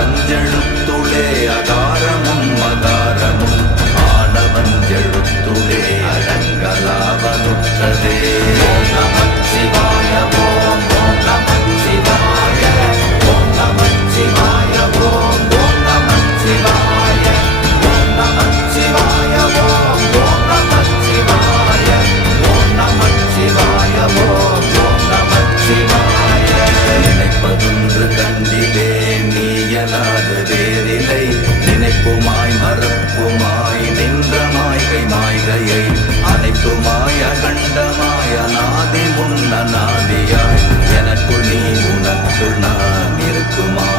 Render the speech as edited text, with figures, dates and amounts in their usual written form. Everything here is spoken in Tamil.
பஞ்செழுத்துளே அகாரமும் மகாரமும் ஆனவஞ்செழுத்துளே அடங்கலாவனுற்றதே. ஓம் நமச்சிவாய ஓம் ஓம் நமச்சிவாய ஓம் நமச்சிவாய ஓம் ஓம் நமச்சிவாய ஓம் நமச்சிவாய ஓம் ஓம் நமச்சிவாய ஓம் நமச்சிவாய ஓம் ஓம் நமச்சிவாய. நினைப்பதொன்று கண்டிலேன் நீயலாது வேறில்லை, நினைப்புமாய் மறப்புமாய் நின்ற மாய்கை மாய்கையை அனைத்துமாய் அகண்டமாய் அநாதி முன்ன நாதியாய் எனக்குள் நீ உனக்குள் நான் இருக்குமா